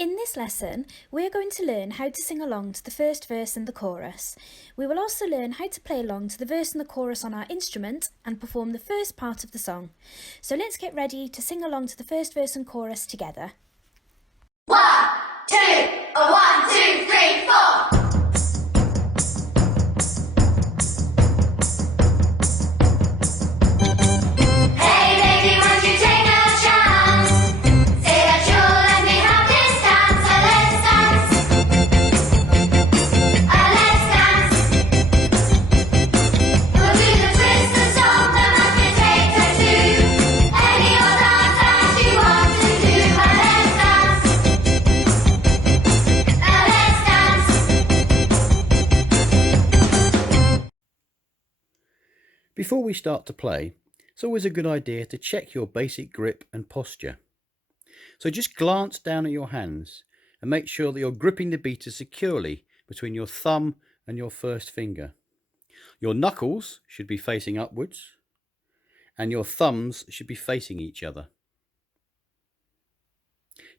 In this lesson, we are going to learn how to sing along to the first verse and the chorus. We will also learn how to play along to the verse and the chorus on our instrument and perform the first part of the song. So let's get ready to sing along to the first verse and chorus together. 1, 2, 1, 2, 3, 4. Before we start to play, it's always a good idea to check your basic grip and posture. So just glance down at your hands and make sure that you're gripping the beater securely between your thumb and your first finger. Your knuckles should be facing upwards and your thumbs should be facing each other.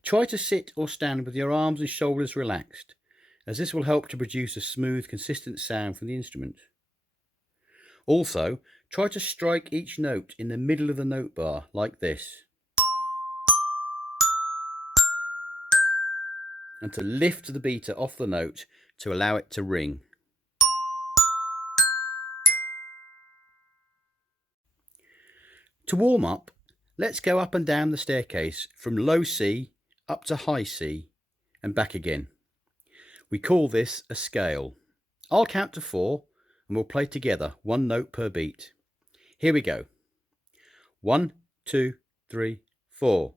Try to sit or stand with your arms and shoulders relaxed, as this will help to produce a smooth, consistent sound from the instrument. Also, try to strike each note in the middle of the note bar, like this, and to lift the beater off the note to allow it to ring. To warm up, let's go up and down the staircase from low C up to high C and back again. We call this a scale. I'll count to 4 and we'll play together, one note per beat. Here we go. 1, 2, 3, 4.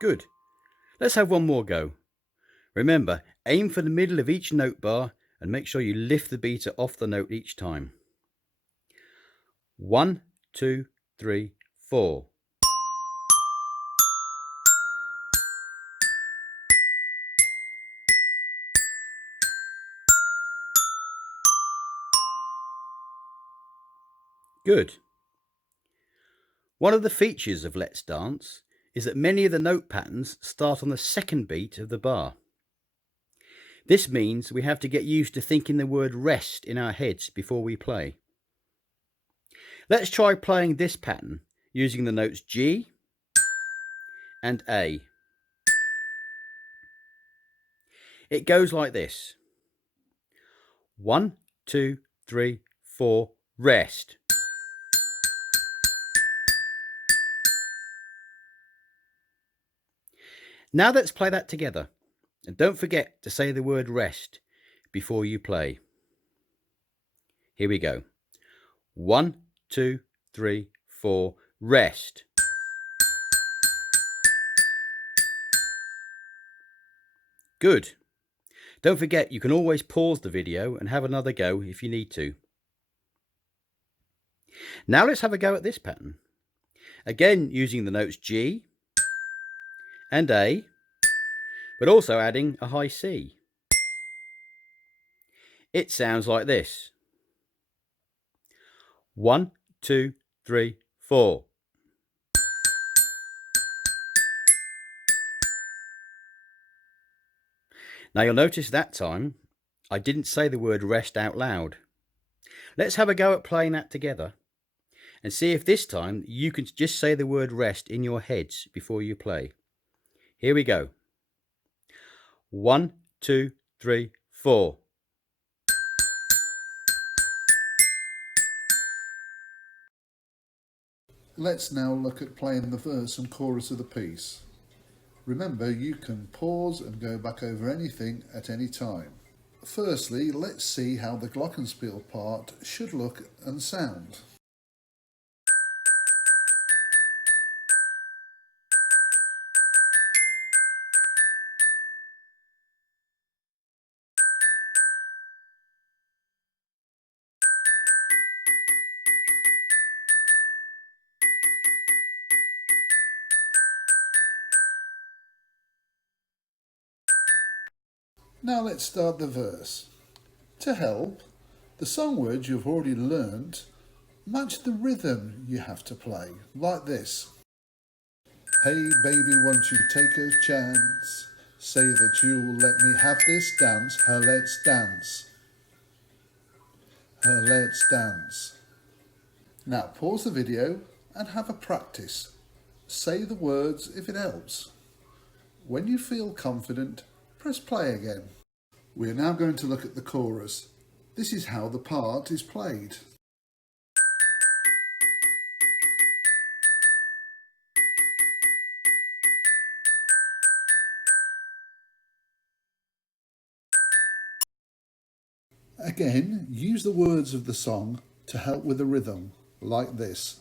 Good. Let's have one more go. Remember, aim for the middle of each note bar and make sure you lift the beater off the note each time. 1, 2, 3, 4. Good. One of the features of Let's Dance is that many of the note patterns start on the second beat of the bar. This means we have to get used to thinking the word rest in our heads before we play. Let's try playing this pattern using the notes G and A. It goes like this. 1, 2, 3, 4, rest. Now let's play that together. And don't forget to say the word rest before you play. Here we go. 1, 2, 3, 4, rest. Good. Don't forget you can always pause the video and have another go if you need to. Now let's have a go at this pattern. Again using the notes G and A, but also adding a high C. It sounds like this. 1, 2, 3, 4. Now you'll notice that time I didn't say the word rest out loud. Let's have a go at playing that together and see if this time you can just say the word rest in your heads before you play. Here we go. 1, 2, 3, 4. Let's now look at playing the verse and chorus of the piece. Remember, you can pause and go back over anything at any time. Firstly, let's see how the Glockenspiel part should look and sound. Now let's start the verse. To help, the song words you've already learnt match the rhythm you have to play, like this. Hey baby, won't you take a chance? Say that you'll let me have this dance. Let's dance. Let's dance. Now pause the video and have a practice. Say the words if it helps. When you feel confident, press play again. We are now going to look at the chorus. This is how the part is played. Again, use the words of the song to help with the rhythm, like this.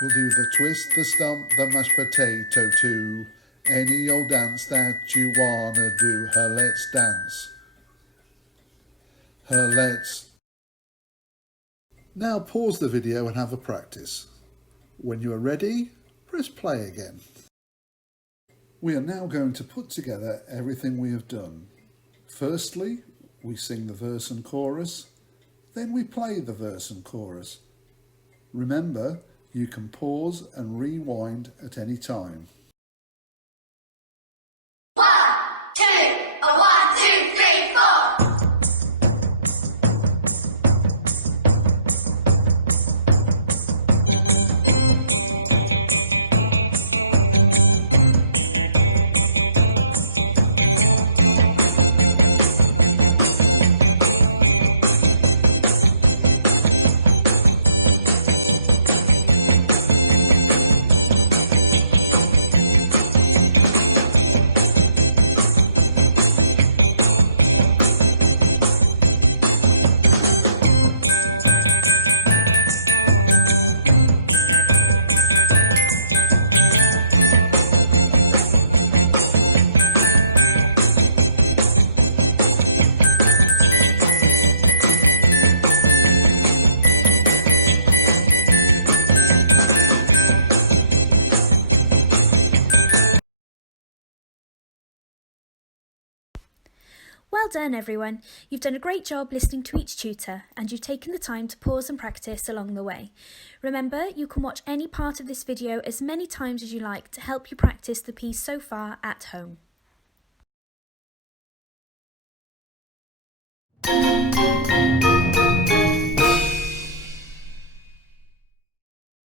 We'll do the twist, the stump, the mashed potato too. Any old dance that you wanna do. Let's dance. Let's. Now pause the video and have a practice. When you are ready, press play again. We are now going to put together everything we have done. Firstly, we sing the verse and chorus, then we play the verse and chorus. Remember, you can pause and rewind at any time. 1, 2, 1, 2, 3, 4. Well done everyone, you've done a great job listening to each tutor and you've taken the time to pause and practice along the way. Remember, you can watch any part of this video as many times as you like to help you practice the piece so far at home.